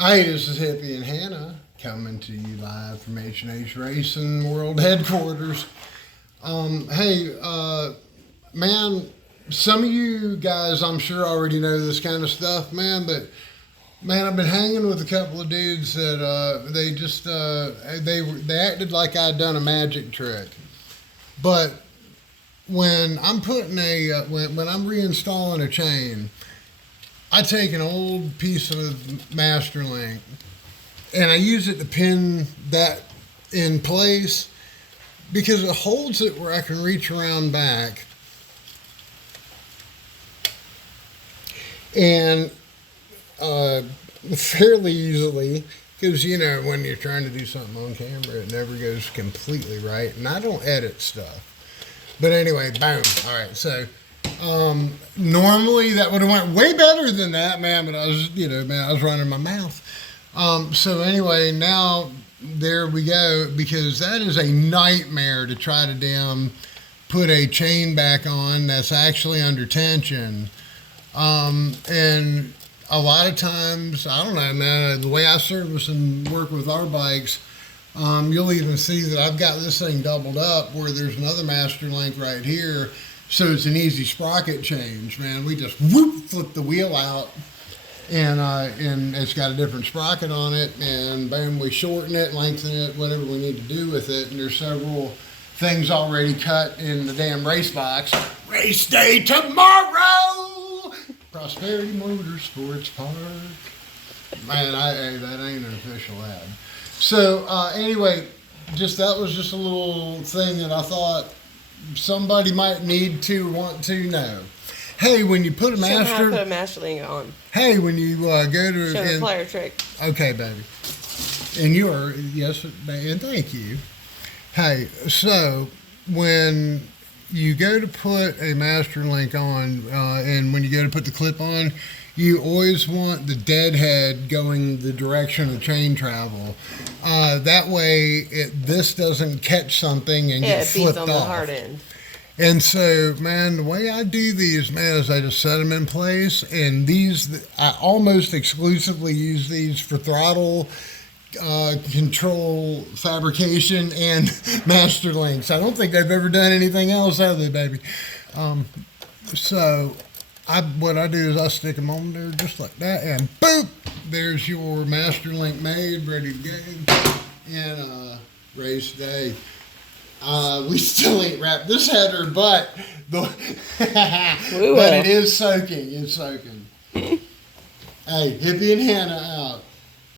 Hi, this is Hippie and Hannah coming to you live from H&H Racing World Headquarters. Hey, man, some of you guys I'm sure already know this kind of stuff, man, but man, I've been hanging with a couple of dudes that they acted like I'd done a magic trick. But when I'm putting when I'm reinstalling a chain, I take an old piece of Master Link and I use it to pin that in place because it holds it where I can reach around back and fairly easily, because you know when you're trying to do something on camera it never goes completely right, and I don't edit stuff. But anyway, boom. All right, so normally that would have went way better than that, man, but I was running my mouth. So anyway, now there we go, because that is a nightmare to try to put a chain back on that's actually under tension. And a lot of times, I don't know, man, the way I service and work with our bikes, you'll even see that I've got this thing doubled up where there's another Master Link right here. So it's an easy sprocket change, man. We just flip the wheel out, and it's got a different sprocket on it, and bam, we shorten it, lengthen it, whatever we need to do with it. And there's several things already cut in the damn race box. Race day tomorrow! Prosperity Motorsports Park. Man, that ain't an official ad. So anyway, that was just a little thing that I thought somebody might need to want to know. Hey, when you put a Master Link on. Hey, when you go to Show the player trick. Okay, baby. And you are, yes, and thank you. Hey, so when you go to put a Master Link on, and when you go to put the clip on, you always want the deadhead going the direction of chain travel. That way, this doesn't catch something and get flipped off. It beats on the hard end. And so, man, the way I do these, man, is I just set them in place. And these, I almost exclusively use these for throttle control, fabrication, and Master Links. I don't think they've ever done anything else, have they, baby? So what I do is I stick them on there just like that, and boop, there's your Master Link made, ready to go, and race day. We still ain't wrapped this header, but it is soaking. It's soaking. Hey, Hippie and Hannah.